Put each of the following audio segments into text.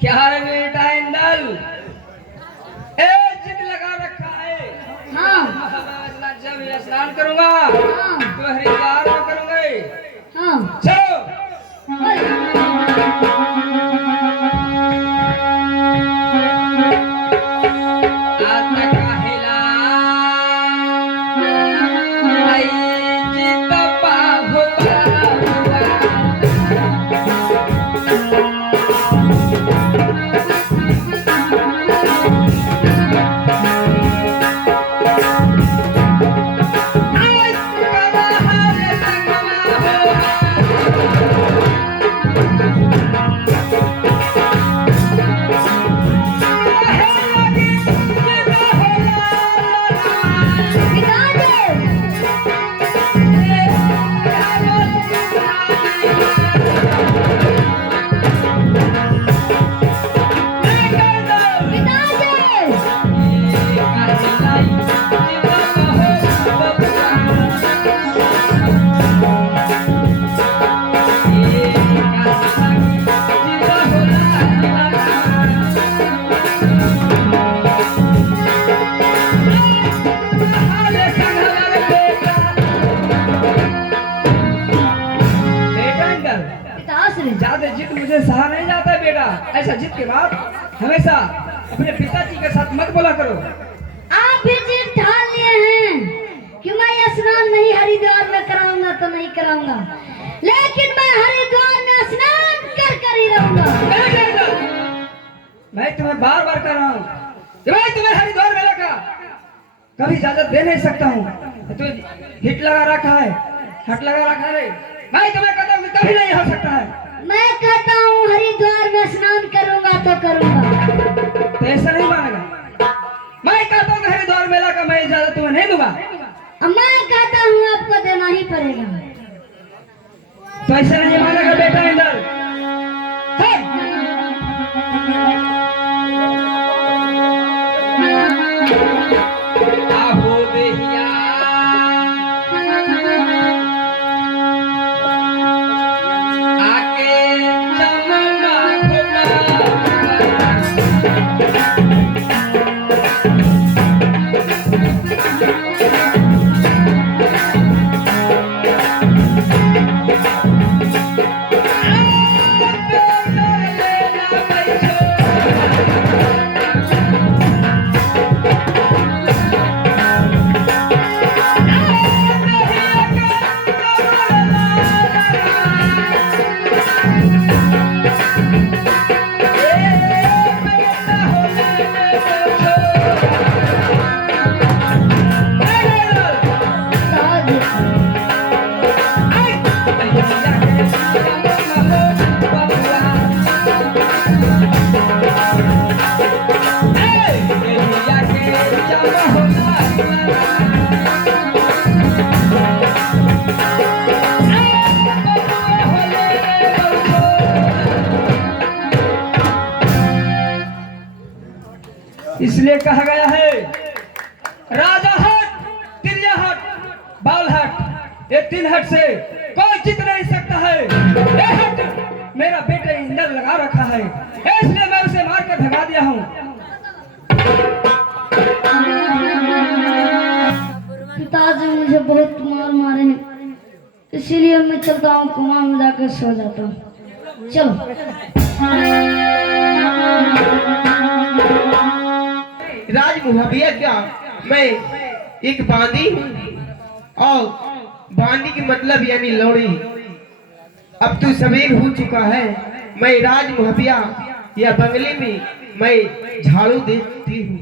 क्या रे बेटा इंदल, ए जिद लगा रखा है। हाँ जब स्नान करूंगा तो हरिद्वार में करूंगा। हाँ चलो। ज्यादा जिद मुझे सहा नहीं जाता बेटा। ऐसा जिद के बाद हमेशा अपने पिताजी के साथ मत बोला करो। आप भी जिद ठान लिए हैं कि मैं स्नान नहीं हरिद्वार में कराऊंगा तो नहीं कराऊंगा, लेकिन मैं हरिद्वार में स्नान कर ही रहूंगा। मैं तुम्हें बार बार कह रहा हूँ कि मैं तुम्हें हरिद्वार में रखा कभी इजाजत दे नहीं सकता हूँ। तो हिट लगा रखा है, हट लगा रखा है। मैं तुम्हें कहता हूँ कभी नहीं हो सकता है। मैं कहता हूँ हरिद्वार में स्नान करूंगा तो करूंगा। तो ऐसा नहीं मानेगा। मैं कहता हूँ हरिद्वार मेला का मैं इजाजत तुम्हें नहीं दूंगा। मैं कहता हूँ आपको देना ही पड़ेगा। तो ऐसा नहीं मानेगा बेटा इंदल। आहो बेहिया इसलिए कहा गया है राजा हट, तिरिया हट, बाल हट, ये 3 हट से कोई जीत नहीं सकता है। ये हट मेरा बेटे इंदल लगा रखा है, इसलिए मैं उसे मार कर भगा दिया हूँ। पिताजी मुझे बहुत मारे हैं, इसीलिए मैं चलता हूँ कुआं में जाकर सो जाता हूँ। चलो। राज मुहबिया क्या मैं एक बांदी हूँ, और बांदी की मतलब यानी लौड़ी। अब तो सवेर हो चुका है, मैं राज मुहबिया या बंगले में मैं झाड़ू देती हूँ।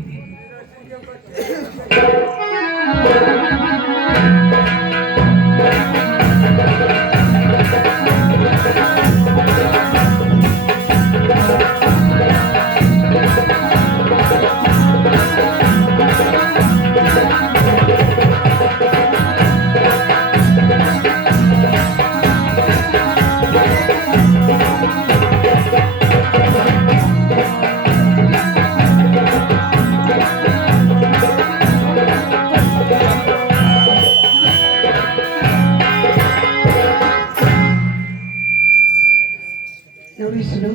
लोरी सुनो,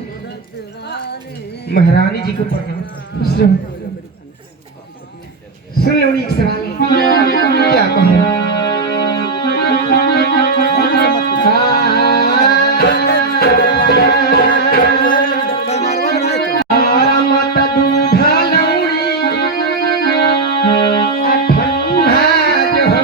महारानी जी को प्रणाम। सुनो, सुन लोरी एक सवाल। क्या कहो? मत दूधा लौड़ी ठंडा जो हो।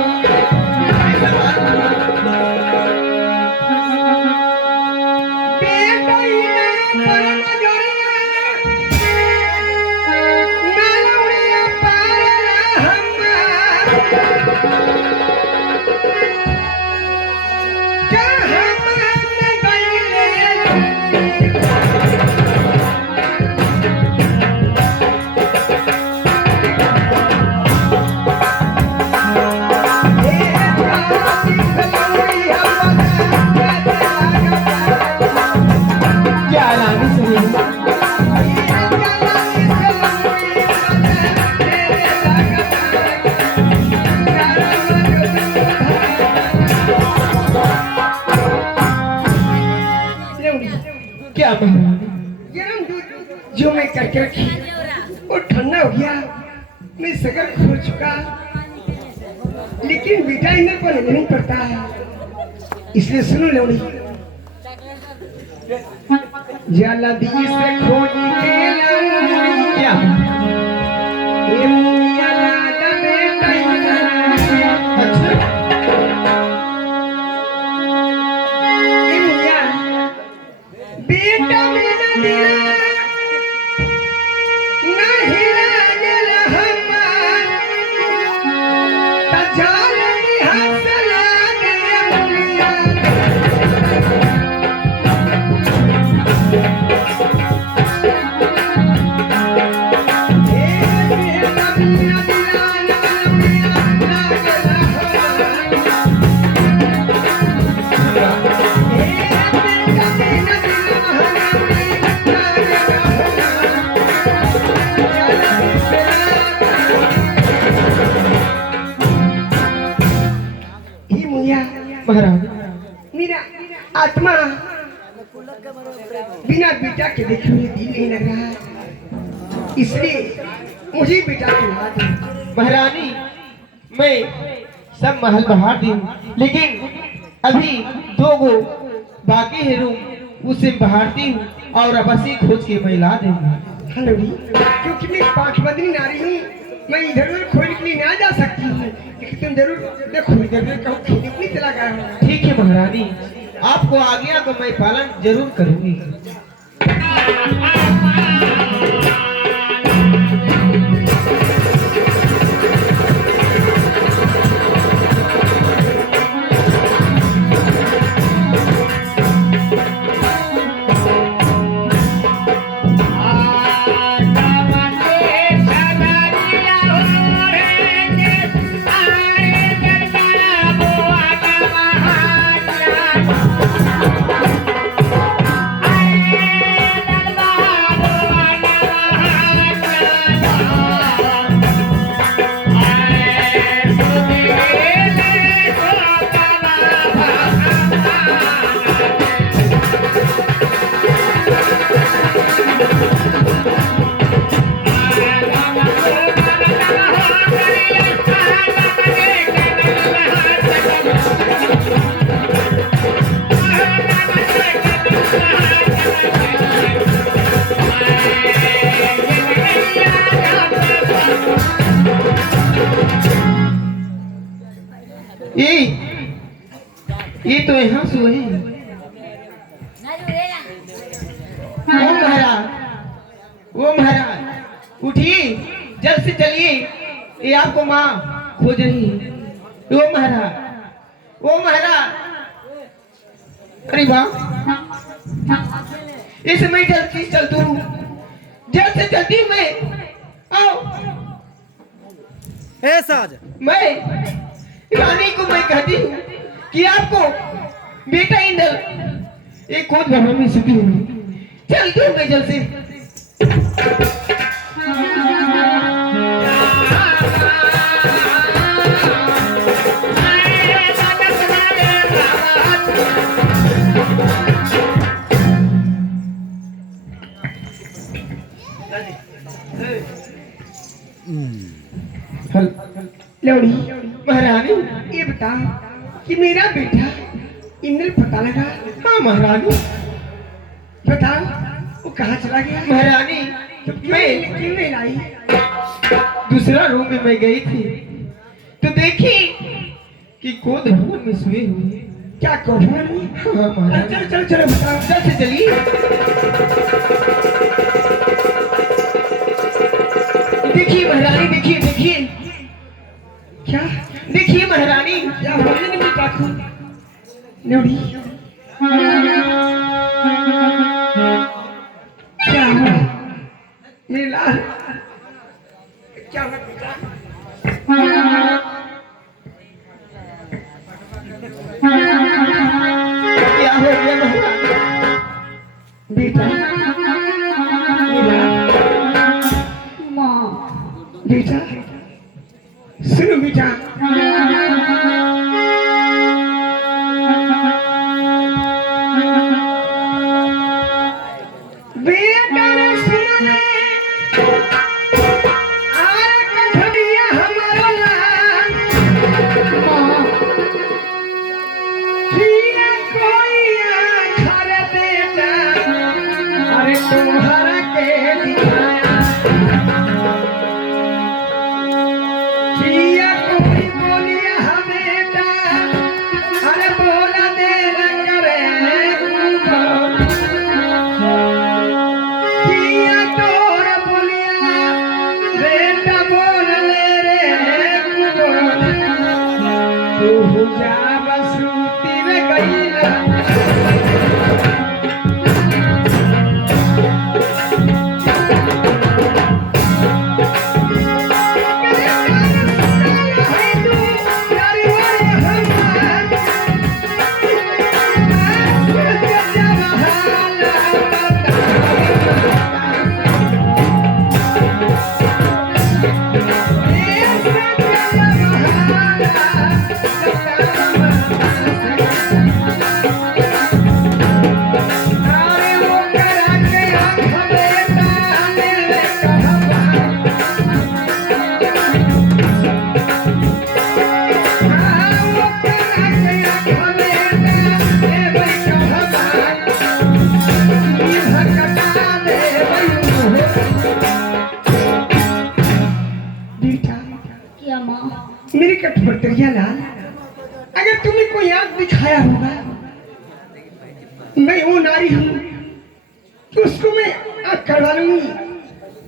क्या गरम दूध जो मैं करके रखी वो ठंडा हो गया, मैं शक्कर खो चुका, लेकिन बेटा इन्हें पर नहीं पड़ता है, इसलिए सुनो लोड़ी। जल्दी से खोजी के क्या ये मुनिया लाडा बेटा बेटा मेरा दिल नहीं लागल हमार तजाल हंस लागे मुनिया बेटा मेरा दिल महाराज मेरा आत्मा बिना बेटा के देखे हुए दिल नहीं लग रहा है, इसलिए मुझे बेटा के ला दो। महारानी मैं सब महल बहार दी हूँ, लेकिन अभी 2 गो बाकी है रूम, उसे बहारती हूँ और अब असी खोज के मैं ला दूंगा। हेलो क्योंकि मैं 5 बदनी नारी हूँ, मैं इधर उधर खोज के लिए ना जा सकती हूँ, लेकिन तुम जरूर देखो इधर कहूँ खेलने के लिए चला गया हूँ। ठीक है महारानी, आपको आज्ञा तो मैं पालन जरूर करूंगी। ये तो यहाँ सोए हैं। वो महाराज उठिए, जल्द से चलिए, ये आपको माँ खोज रही है। वो महाराज अरे वाह, इस समय जल्दी चलती हूँ, जल्द से चलती हूँ मैं। आओ साज मैं रानी को मैं कहती हूँ कि आपको बेटा इंदल एक खोज भवन में छुपी हुई, चलती हूँ मैं जल्द से। लौड़ी महारानी, ये बताओ कि मेरा बेटा इंद्र पता लगा? हाँ महारानी। बताओ वो कहाँ चला गया? महारानी मैं क्यों नहीं लाई? दूसरा रूम में मैं गई थी तो देखी कि गोद भवन में सोए हुए। क्या गोद भवन में? हाँ महारानी। चलो चलो चलो बताओ, जल्द से चलिए। देखिए महारानी, देखिए देखिए। क्या देखिए महारानी? क्या होने नहीं मिलता लौड़ी? क्या हुआ मेरे लाल? क्या हुआ बेटा? क्या हो गया महारानी? बेटा बेटा सुनो बेटा, बेटा ने सुनो ने आर कठड़िया हमारा लाल किया कोई आखर बेटा, अरे तुम्हारा के दिखाया किया कोई बोलिया बेटा, अरे बोला दे न करे किया तोर बोलिया बेटा, बोल ले रे तू जा बसुती में गईला। मेरी कठपुतलिया लाल, अगर तुम्हें कोई आंख दिखाया होगा, मैं वो नारी हूँ तो उसको मैं आंख करवा लूंगी।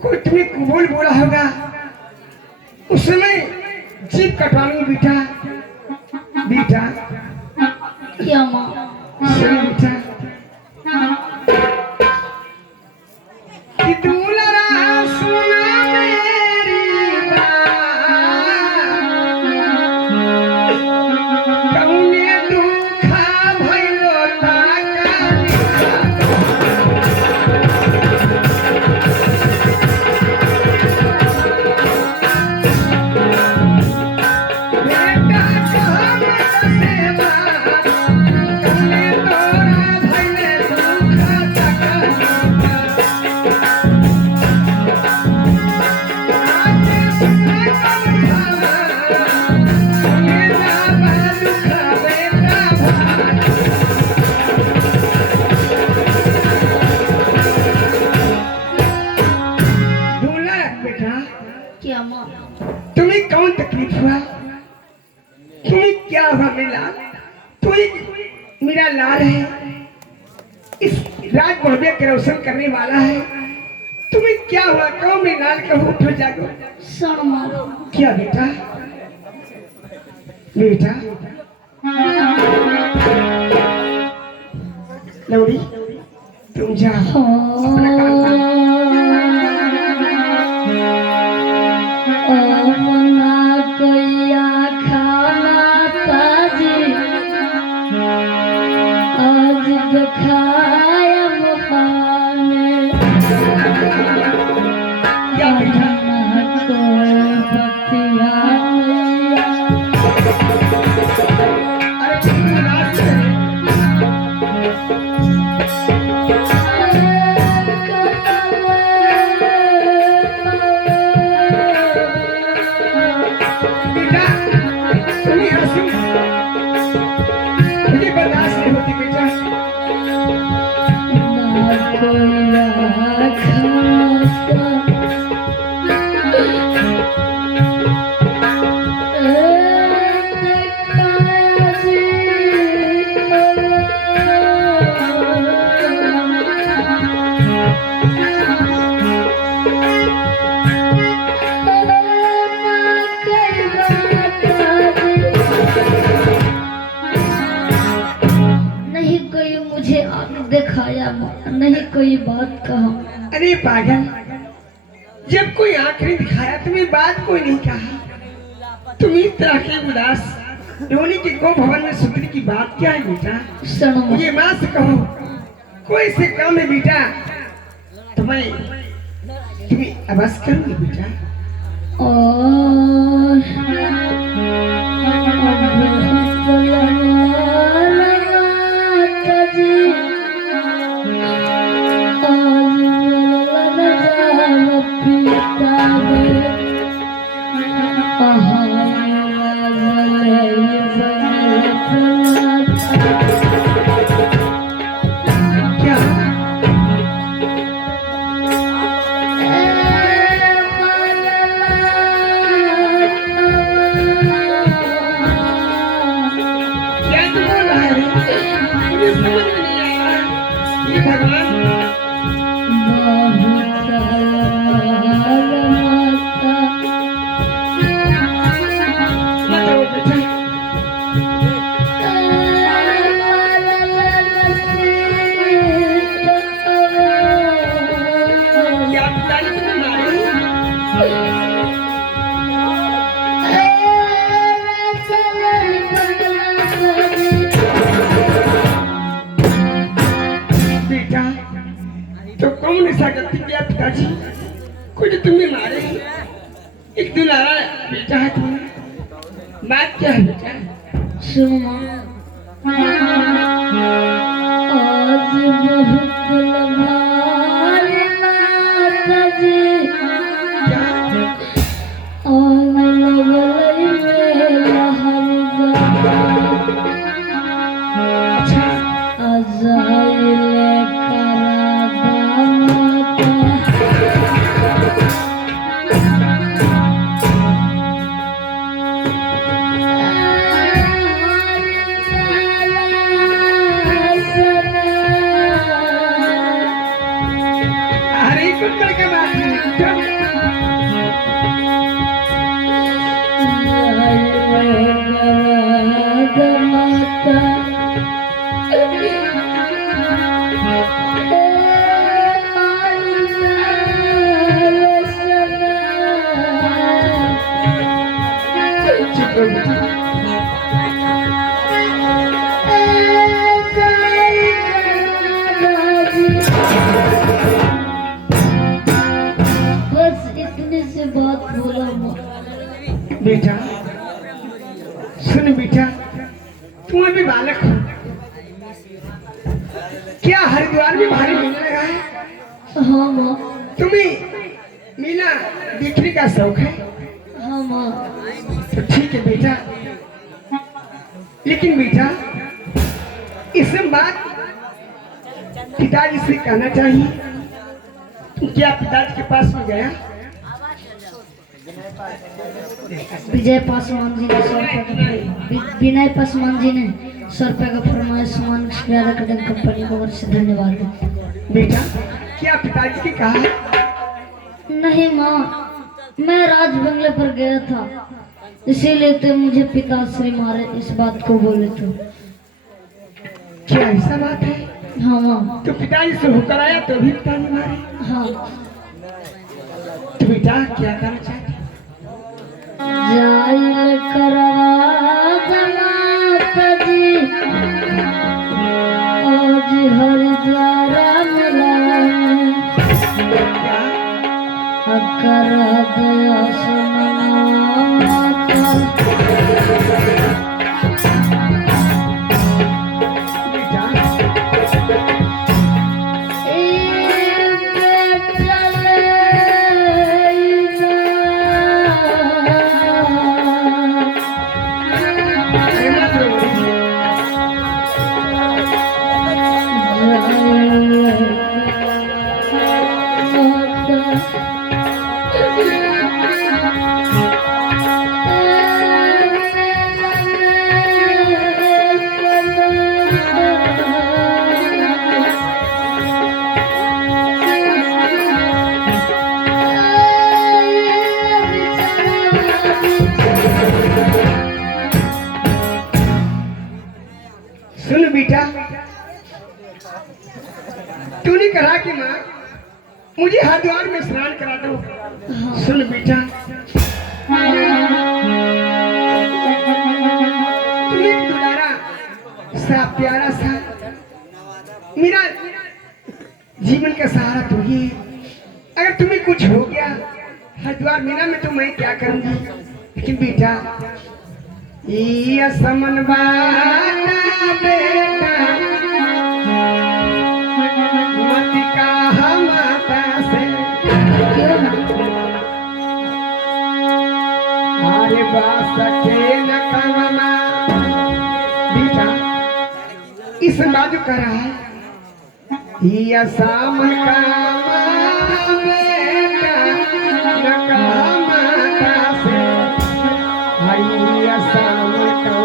कोई तुम्हें कुबोल बोला होगा, उस समय जीप कटवा लूंगी बेटा। बेटा क्या माँ? सुनो बेटा कि दूल्हा सुना मेरी बात, कौने दुखा भइलो ताका बेटा कहमे सेवा, कौने तोरा भइले दुखा ताका क्या माँ? तुम्हें कौन तकलीफ हुआ? तुम्हें क्या हुआ मेरा लाल? तुम्हें मेरा लाल है, इस राज मोहब्बे के रोशन करने वाला है। तुम्हें क्या हुआ? कहो मेरे लाल, कहो उठो जागो। सुन माँ, क्या बेटा? बेटा लौड़ी तुम जाओ अपना काम करो। क्या बेटा? अरे तुम नाच रहे बेटा। मुझे आगे दिखाया नहीं कोई बात कहा। अरे पागल, जब कोई आखिरी दिखाया तुम्हें बात कोई नहीं कहा, तुम इस तरह के उदास रोने के को भवन में सुधरी की बात क्या है बेटा? सुनो ये माँ से कहो कोई से काम है बेटा, तुम्हें आवाज करूंगी बेटा। और क्या क्या तू बोल रहा है? मुझे समझ में नहीं आ रहा। ये भगवान मत रो बेटा। क्या पिताजी तुम्हें मारे? बेटा तो कौन ऐसा गलती किया पिताजी कोई जो तुम्हें मारे? एक दुलारा बेटा है तुम्हें, बात क्या है बेटा? सुनो आज बहुत लम्हारे माता जी क्या और लगलई में लहर अच्छा अजाइले करा दामता अरे कुछ करके बात नहीं बेटा। चुप रहो बेटा। बस इतने से बात बोला माँ। बेटा सुन बेटा, तुम अभी बालक हो, क्या हरिद्वार में भारी मिलने लगा है? हाँ माँ, तुम्हें मीना देखने का शौक है हाँ माँ। तो ठीक है बेटा, लेकिन बेटा इस बात पिताजी से कहना चाहिए। तुम क्या पिताजी के पास में गया? विजय पासवान जी ने 100 रुपये का विनय पासवान जी ने 100 रुपये का फरमाया समान कदम कंपनी को ओर से धन्यवाद देते। बेटा क्या पिताजी के कहा? नहीं माँ, मैं राज बंगले पर गया था, इसीलिए तो मुझे पिताश्री मारे इस बात को बोले थे। क्या ऐसा बात है? हाँ माँ, तो पिताजी से होकर आया तो भी पिताजी मारे? हाँ। तो बेटा क्या करना चाहते? जाइल करवा जमात जी आज हरिद्वार मिला क्या कर दया सुना माता। बेटा तूने कहा कि माँ मुझे हरिद्वार में स्नान करा दो। हाँ। सुन बेटा, तू एक दुलारा सा प्यारा सा मेरा जीवन का सहारा तू ही है। अगर तुम्हें कुछ हो गया हरिद्वार मेला में तो मैं क्या करूंगी। लेकिन बेटा ये समन बाना बेटा मत कहा माता से क्यों ना? अरे बास के न कवना। बेटा इस बाजू कर रहा है ये साम का बेटा न कहा माता से ये साम का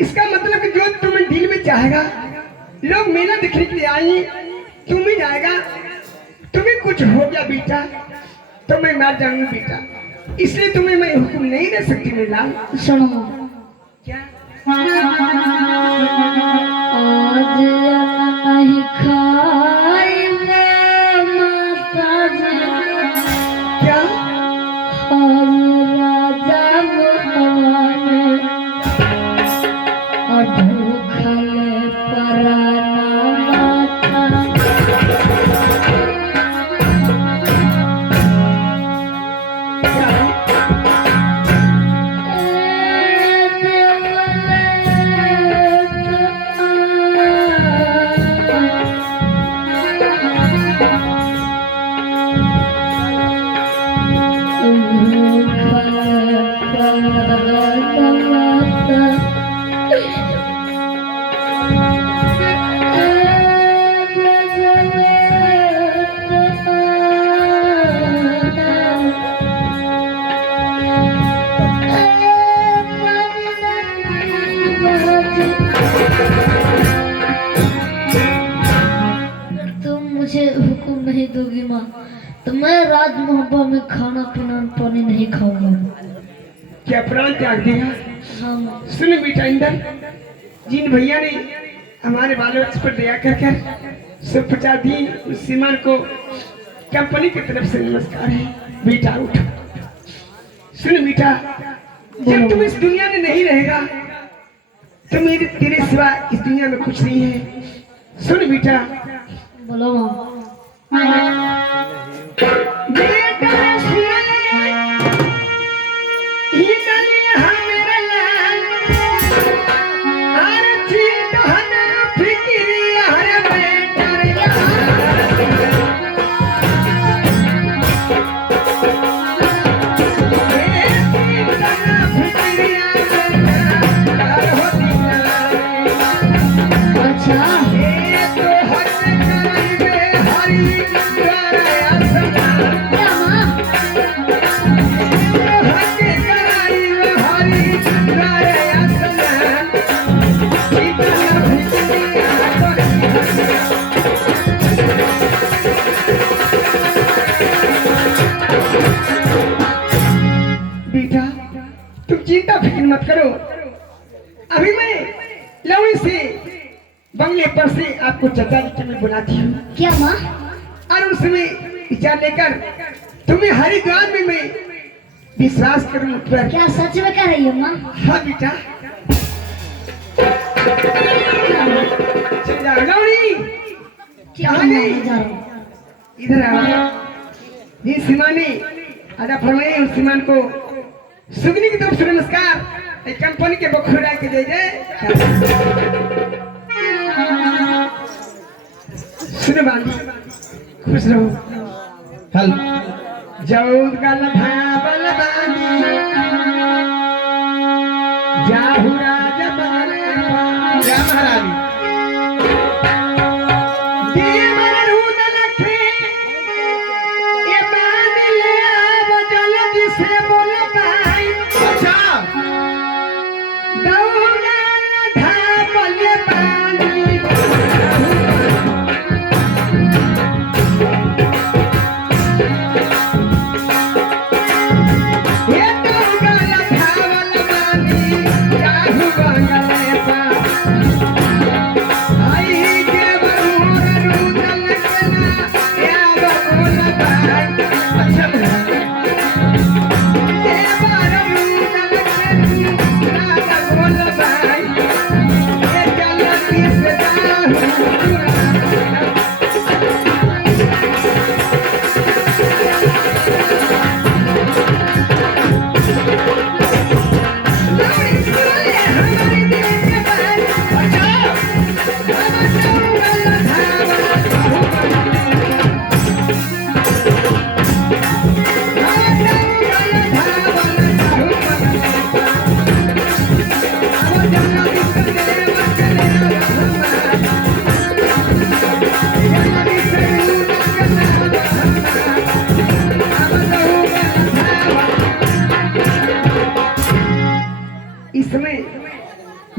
इसका मतलब कि जो तुम्हें दिल में चाहेगा लोग मेला देखने के लिए आएंगे, तुम ही जाएगा। तुम्हें कुछ हो गया बेटा तो मैं मार जाऊंगी बेटा, इसलिए तुम्हें मैं हुक्म नहीं दे सकती मेरे लाल। सुनो, क्या आज नहीं खाएंगे माता जी, क्या और राजा मुहाने और भूखले पराना माता। तुम मुझे हुक्म नहीं दोगी माँ तो मैं राजमहल में खाना पीना पानी नहीं खाऊंगा। क्या प्राण त्याग दिया। हाँ माँ। सुन बेटा इंदर, जिन भैया ने हमारे बाल बच्चे पर दया कर कर सब पचा दी उस श्रीमान को कंपनी की तरफ से नमस्कार है। बेटा उठ। सुन बेटा, जब तुम इस दुनिया में नहीं रहेगा तो मेरे तेरे सिवा इस दुनिया में कुछ नहीं है। सुन बेटा, बोलो माँ। बेटा सुन ये जाने हाँ मेरा लाल हर चीज हर फिक्री हर बेटा रे अच्छा, क्या माँ? बेटा तुम चिंता फिक्र मत करो, अभी मैं लवणी से बंगले पर से आपको चचा जी के मैं बुलाती हूँ क्या माँ? और उसमें विचार लेकर तुम्हें हरिद्वार में मैं विश्वास करूँ मुझ पर। क्या सच में कह रही हो माँ? हाँ बेटा चल जाओ लवणी। क्या कहाँ माँ, गई? मैं जा रहा हूँ। इधर आओ। ये सीमानी आजा फरमाइए उस सीमान को सुगनी की तरफ से नमस्कार। एक कंपनी के बखोड़ा के दे दे। सुनो बांधी, खुश रहो। हल जऊद गल भावल बांधी जाहू राजा बने जा महारानी।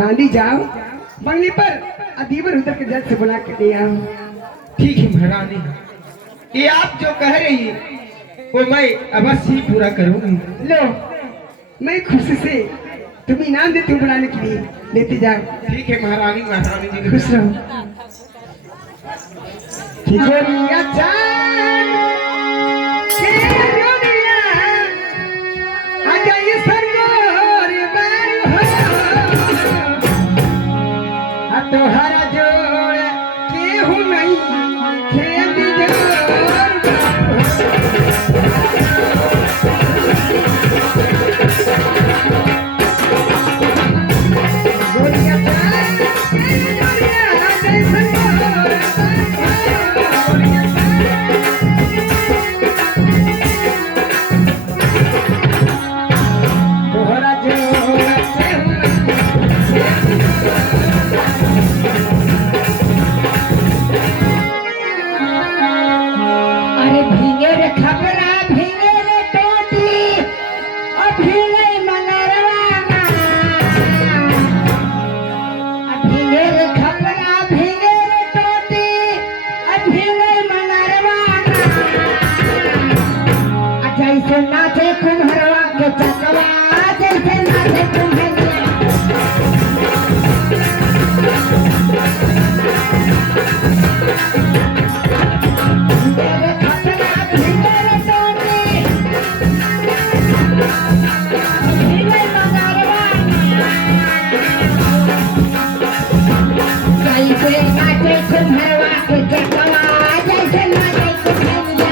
बांधी जाओ बंगले पर अदीबर उधर के जज से बुला के ले आओ। ठीक है महारानी, ये आप जो कह रही है वो मैं अवश्य ही पूरा करूंगी। लो मैं खुशी से तुम्हें इनाम देती हूँ बुलाने के लिए, लेते जाओ। ठीक है महारानी, महारानी जी खुश रहो। ठिकोरिया चांद के जोड़िया, आजा ये सरगोर बारू हो। आ तोहरा जोड़ केहू नहीं खेत जोड़ बारू हो। गोरिया चांद के जोड़िया, आजा ये सरगोर तोहरा जोड़ केहू अरे भीगे रे खपरा भीगे रे टोटी और भीगे मंगरवाना। भीगे रे खपरा भीगे रे टोटी और भीगे मंगरवाना। जैसे नाचे कुम्हरवा के चकवा, जैसे नाचे कुम्हरिया। भीगे रे खपरा भीगे रे टोटी भीगे मंगरवाना। जैसे नाचे कुम्हरवा के चकवा, जैसे नाचे कुम्हरिया।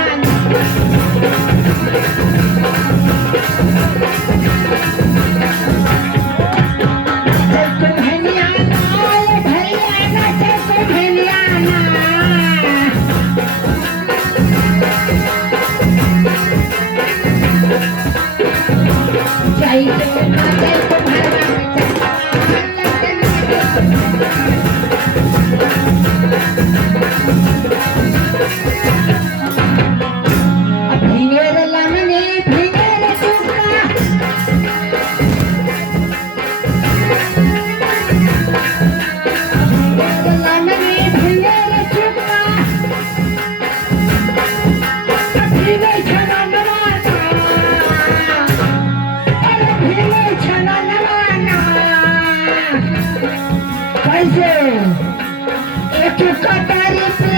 कैसे एक कटारी पे